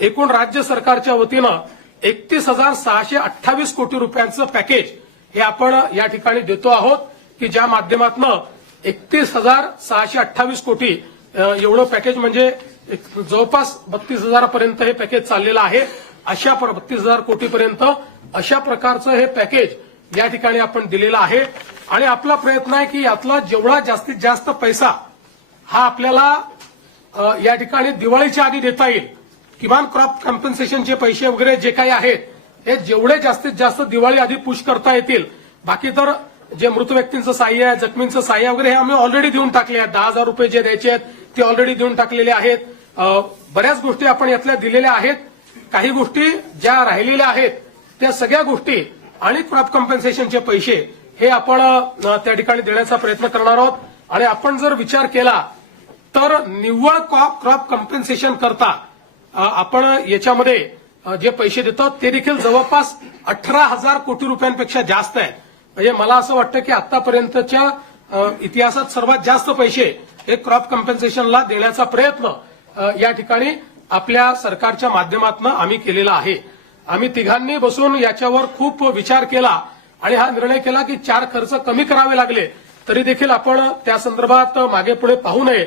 एकूण राज्य सरकारच्या वतीनं 31,628 कोटी रुपयांचं पॅकेज हे आपण या ठिकाणी देतो आहोत की ज्या माध्यमातून 31,628 कोटी एवढं पॅकेज म्हणजे जवळपास 32,000 पर्यंत हे पॅकेज चाललेलं आहे. अशा 32,000 कोटीपर्यंत अशा प्रकारचं हे पॅकेज या ठिकाणी आपण दिलेलं आहे आणि आपला प्रयत्न आहे की यातला जेवढा जास्तीत जास्त पैसा हा आपल्याला या ठिकाणी दिवाळीच्या आधी देता येईल. किमान क्रॉप कॉम्पेन्सेशनचे पैसे वगैरे जे काही आहेत हे जेवढे जास्तीत जास्त दिवाळी आधी पुश करता येतील. बाकी तर जे मृत व्यक्तींचं सहाय्य आहे, जखमींचं सहाय्य वगैरे हे आम्ही ऑलरेडी देऊन टाकले आहेत. 10,000 रुपये जे द्यायचे आहेत ते ऑलरेडी देऊन टाकलेले आहेत. बऱ्याच गोष्टी आपण यातल्या दिलेल्या आहेत. काही गोष्टी ज्या राहिलेल्या आहेत त्या सगळ्या गोष्टी आणि क्रॉप कॉम्पेन्सेशनचे पैसे हे आपण त्या ठिकाणी देण्याचा प्रयत्न करणार आहोत. आणि आपण जर विचार केला तर निव्वळ क्रॉप कॉम्पेन्सेशन करता आपण याच्यामध्ये जे पैसे देतो ते देखील जवळपास 18,000 कोटी रुपयांपेक्षा जास्त आहे. म्हणजे मला असं वाटतं की आतापर्यंतच्या इतिहासात सर्वात जास्त पैसे हे क्रॉप कॉम्पेन्सेशनला देण्याचा प्रयत्न या ठिकाणी आपल्या सरकारच्या माध्यमातून आम्ही केलेला आहे. आम्ही तिघांनी बसून याच्यावर खूप विचार केला आणि हा निर्णय केला की 4 खर्च कमी करावे लागले तरी देखील आपण त्या संदर्भात मागे पुढे पाहू नये.